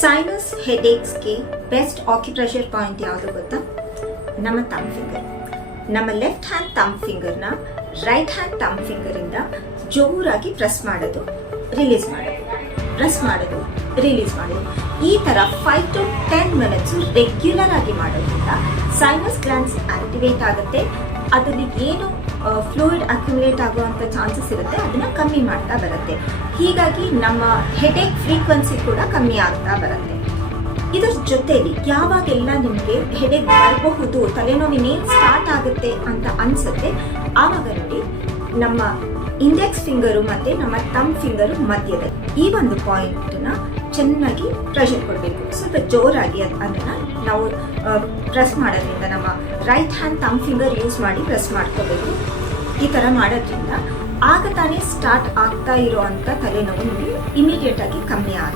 Sinus ಹೆಡೇಕ್ಸ್ಗೆ best acupressure point ಯಾವುದು ಗೊತ್ತಾ? ನಮ್ಮ ಥಂಬ್ ಫಿಂಗರ್. ನಮ್ಮ ಲೆಫ್ಟ್ ಹ್ಯಾಂಡ್ ಥಂಬ್ ಫಿಂಗರ್ನ ರೈಟ್ ಹ್ಯಾಂಡ್ ಥಂಬ್ ಫಿಂಗರಿಂದ ಜೋರಾಗಿ ಪ್ರೆಸ್ ಮಾಡೋದು, ರಿಲೀಸ್ ಮಾಡೋದು, ಪ್ರೆಸ್ ಮಾಡೋದು, ರಿಲೀಸ್ ಮಾಡೋದು. ಈ ಥರ 5 to 10 minutes ರೆಗ್ಯುಲರ್ ಆಗಿ ಮಾಡೋದ್ರಿಂದ ಸೈನಸ್ ಗ್ಲ್ಯಾಂಡ್ಸ್ ಆಕ್ಟಿವೇಟ್ ಆಗುತ್ತೆ. ಅದರಲ್ಲಿ ಏನು ಫ್ಲೂಯಿಡ್ ಅಕ್ಯುಮುಲೇಟ್ ಆಗುವಂಥ ಚಾನ್ಸಸ್ ಇರುತ್ತೆ ಅದನ್ನು ಕಮ್ಮಿ ಮಾಡ್ತಾ ಬರುತ್ತೆ. ಹೀಗಾಗಿ ನಮ್ಮ ಹೆಡೇಕ್ ಫ್ರೀಕ್ವೆನ್ಸಿ ಕೂಡ ಕಮ್ಮಿ ಆಗ್ತಾ ಬರುತ್ತೆ. ಇದರ ಜೊತೆಲಿ ಯಾವಾಗೆಲ್ಲ ನಿಮಗೆ ಹೆಡೇಕ್ ಬರಬಹುದು, ತಲೆನೋವಿನೇನು ಸ್ಟಾರ್ಟ್ ಆಗುತ್ತೆ ಅಂತ ಅನಿಸುತ್ತೆ, ಆವಾಗ ನೋಡಿ ನಮ್ಮ ಇಂಡೆಕ್ಸ್ ಫಿಂಗರು ಮತ್ತು ನಮ್ಮ ಥಂಬ್ ಫಿಂಗರು ಮಧ್ಯದಲ್ಲಿ ಈ ಒಂದು ಪಾಯಿಂಟನ್ನ ಚೆನ್ನಾಗಿ ಪ್ರೆಷರ್ ಕೊಡಬೇಕು. ಸ್ವಲ್ಪ ಜೋರಾಗಿ ಅದನ್ನು ನಾವು ಪ್ರೆಸ್ ಮಾಡೋದ್ರಿಂದ ನಮ್ಮ right hand thumb finger use ಮಾಡಿ ಪ್ರೆಸ್ ಮಾಡ್ಕೋಬೇಕು. ಈ ಥರ ಮಾಡೋದ್ರಿಂದ ಆಗ ತಾನೇ ಸ್ಟಾರ್ಟ್ ಆಗ್ತಾ ಇರೋ ಅಂಥ ತಲೆನೋವು ನಿಮಗೆ ಇಮಿಡಿಯೇಟ್ ಆಗಿ ಕಮ್ಮಿ ಆಗುತ್ತೆ.